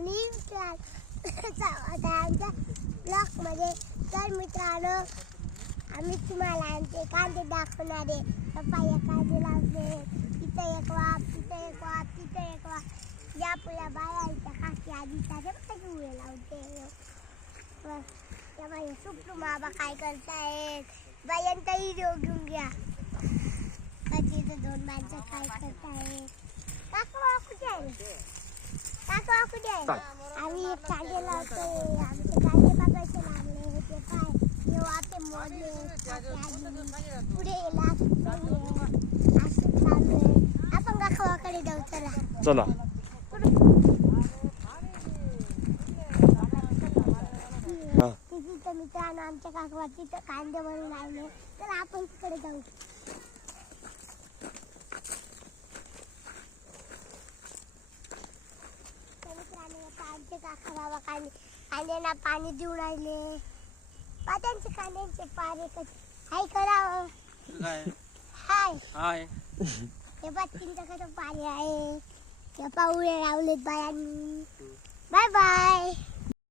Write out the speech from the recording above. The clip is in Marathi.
आणि आमच्या ब्लॉग मध्ये तर मित्रांनो आम्ही तुम्हाला आमचे कांदे दाखवणार आहे. पप्पाया कांदे लावले, तिथे एक वाफ, तिथे एक वाफ, तिथे एक वाफ. या पुढल्या बाया काकी आधी त्याच्या काही उडे लावते. त्या बाई सुप्रू मामा काय करतायत बायांचा व्हिडिओ घेऊन घ्या. दोन माणसं काय करतायत. काका कुठे आहे? काका कुठे आहे? आम्ही एक कांदे लावतोय. आमचे कांदे बघायचे लागले होते काय ते वाटे मोडले पुढे असं चालू आहे. आपण काकाकडे जाऊ चला. चला तिथे मित्रांनो आमच्या काका तिथं कांदे भरून आले तर आपण तिकडे जाऊ. आमचे काका बाबा कांद्यांना पाणी देऊन राहिले. त्यांचे कांद्यांचे पाणी हाय करावं. हाय हाय हे बघ पाणी आहे. पाऊले लावलेत बायांनी. Bye bye.